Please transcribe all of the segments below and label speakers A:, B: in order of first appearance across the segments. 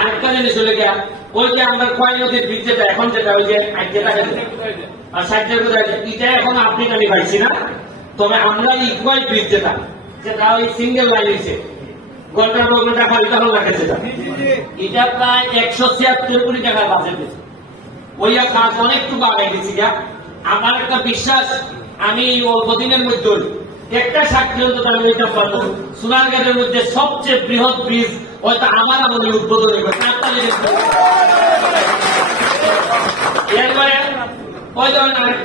A: আরেকটা জিনিস ওই যে আমরা এখন যেটা, ওই যে আর এটা এখন পাইছি না। তবে আমরা ইকুয়াল ওই সিঙ্গেল সেটা এটা প্রায় একশো ছিয়াত্তর কোটি দিয়েছে ওই কাজ অনেকটুকু আগাই গা আমার একটা বিশ্বাস, আমি অল্প দিনের মধ্যে একটা সাক্ষী অন্তত মধ্যে সবচেয়ে বৃহৎ ব্রিজ, হয়তো আমার আমলে উদ্বোধন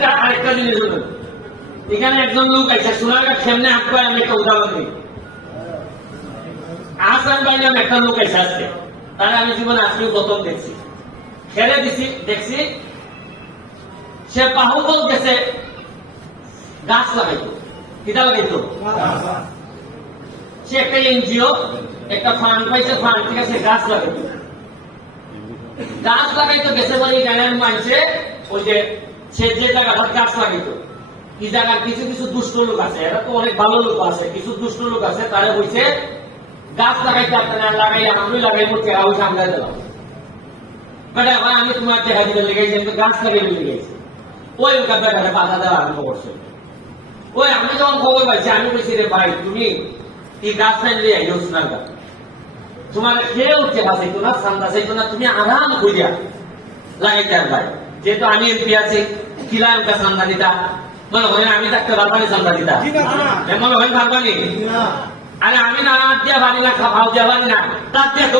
A: আরেকটা জিনিস এখানে একজন লোক আছে আঁকবে আমি একটা উদাহরণ দিই। একটা লোক আছে আজকে। তাহলে আমি জীবনে দেখছি। খেলে দিছি, দেখছি। সে বাহুবল গেছে গাছ লাগাইতো। কিটা সে একটা এনজিও, একটা ফান্ড পাইছে ফান্ড ঠিক আছে, গাছ গাছ লাগাইতো মানছে, ওই যে সে যে জায়গাটা গাছ লাগাইতো জায়গার কিছু কিছু দুষ্ট লোক আছে, এরা তো অনেক ভালো লোক আছে, কিছু দুষ্ট লোক আছে, তারা হইছে, গাছ লাগাইতে লাগাই আমি লাগাইবো চেহারা ওই সামনে দিলাম বেটা ভাই, আমি তোমার দেখা দিতে লেগেছি গাছ লাগাইতে লেগেছি। ওই বেটাকে বাধা দেওয়া আরম্ভ করছে। ওই আমি যখন খবর পাইছি আমি বলছি রে ভাই তুমি এই গাছ লাইন লিয়ে শোনার গাছ তোমার খেয়ে উঠছে বাসাইতো না সান্দা চাইতো না তুমি আরাম করিয়া লাগাইতে ভাই। যেহেতু আমি এমপি আছি কিলাম কা সান্দা দিতা? মনে হয় আমি থাকতে পারবানি সান্দা দিতা। মনে হয় পারবানি আরে আমি না দিয়া পারি না খাওয়া দিয়া পারি না রাত দিয়া তো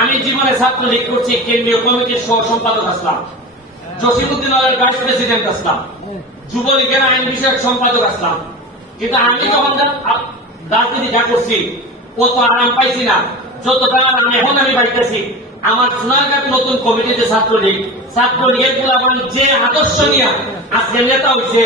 A: আমি জীবনে ছাত্রলীগ করছি, কেন্দ্রীয় কমিটির সহ সম্পাদক আসলাম জসিমুদ্দিন ভাইস প্রেসিডেন্ট আসলাম। যুবলীগের আইন বিষয়ক সম্পাদক আসলাম। কিন্তু আমি যখন রাজনীতিটা করছি, ও তো আরাম পাইছি না। যতটা এখন আমি পাইতেছি, আমার সোনারঘাট নতুন কমিটিতে ছাত্রলীগ ছাত্রলীগের গুলাবান যে আদর্শ নিয়ে আজকে নেতা হয়েছে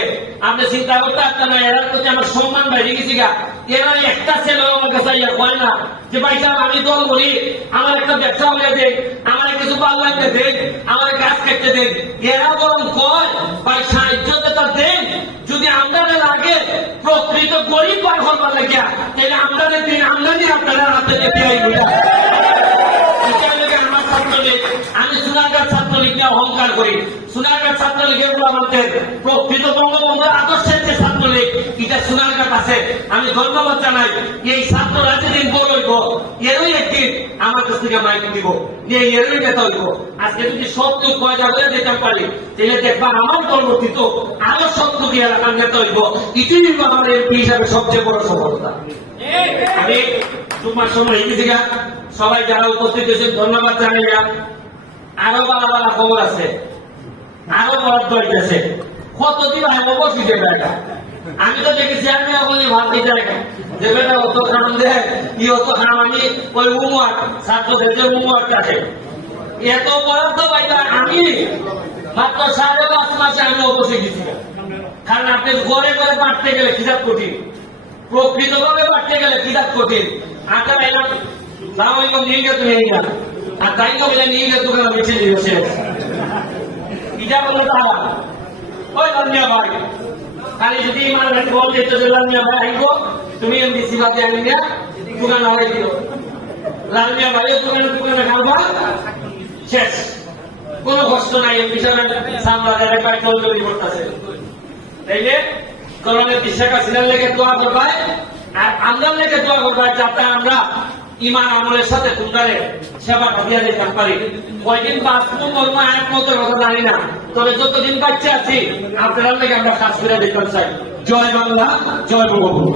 A: আপনি চিন্তা করতে পারতেন না প্রতি আমার সম্মান বেড়ে গেছি গা। এরা একটা ছেলে আমাকে চাইয়া কয় না যে, ভাই সাহেব, আমি দল বলি আমার একটা ব্যবসা হলে দেন, আমার কিছু পাল লাগতে দেন, আমার গাছ কাটতে দেন। এরা বরং কয়, ভাই, সাহায্য দেতা দেন। যদি আমদানি লাগে, প্রকৃত গরিব বার হবার লাগিয়া তাহলে আমদানি দিন আমদানি আপনারা হাতে দেখতে আইবি না। এটা লেগে আমার ছাত্রলীগ আমি সোনারগাঁ ছাত্রলীগ নিয়ে অহংকার করি। সোনারগাঁ ছাত্রলীগেরগুলো আমাদের প্রকৃত বঙ্গবন্ধুর আদর্শের যে ছাত্রলীগ, এটা সোনারগাঁ আছে। আমি ধন্যবাদ জানাই। এই ছাত্র বড় হইব। এরই একদিন আমার কাছ থেকে মাইক দিব। নিয়ে এরই নেতা হইব। আজকে যদি সত্য যেতে পারি। তাহলে দেখবা আমার আরও সত্য দিয়ে এলাকার নেতা হইব। আমার এমপি হিসাবে সবচেয়ে বড় সফলতা। আমি তোমার সময় সবাই যারা উপস্থিত হয়েছেন, ধন্যবাদ জানাইয়া। আরও বালা বালা খবর আছে। আরও বরাদ্দ হইতেছে কতদিন আগে বসি যে বেটা আমি তো দেখেছি, আমি এখন ভাবতে জায়গা যে বেটা অত খাম দেয় কি অত খাম আমি ওই উমর, ছাত্রদের যে উমর আছে এত বরাদ্দ পাইবা আমি। মাত্র সাড়ে পাঁচ মাসে আমি অবশ্যই গেছি। কারণ আপনি ঘরে ঘরে বাড়তে গেলে খিসাব কঠিন। প্রকৃতভাবে বাড়তে গেলে খিসাব কঠিন। আটা এলাম নিয়ে গেছে, নিয়ে গেল আর তাই তো বলে নিয়ে গেছে দোকানে বেছে দিয়েছে ইটা বলো তারা ওই লন্ডিয়া ভাই। খালি যদি ইমান ভাই বল দিতে যে লন্ডিয়া ভাই আইব, তুমি এমনি সিবাতে আনি না দোকান দিও। ভাই দোকানে শেষ। কোনো কষ্ট নাই করতেছে। লেগে দোয়া আর আমরা লেগে দোয়া যাতে আমরা ইমান আমলের সাথে তোমরারে সেবা ভাবিয়া দিতে পারি। কয়দিন বাঁচবো মর্ম এক কথা জানি না। তবে যতদিন বাচ্চা আছি, আপনার লেগে আমরা কাজ চাই। জয় বাংলা, জয় বঙ্গবন্ধু।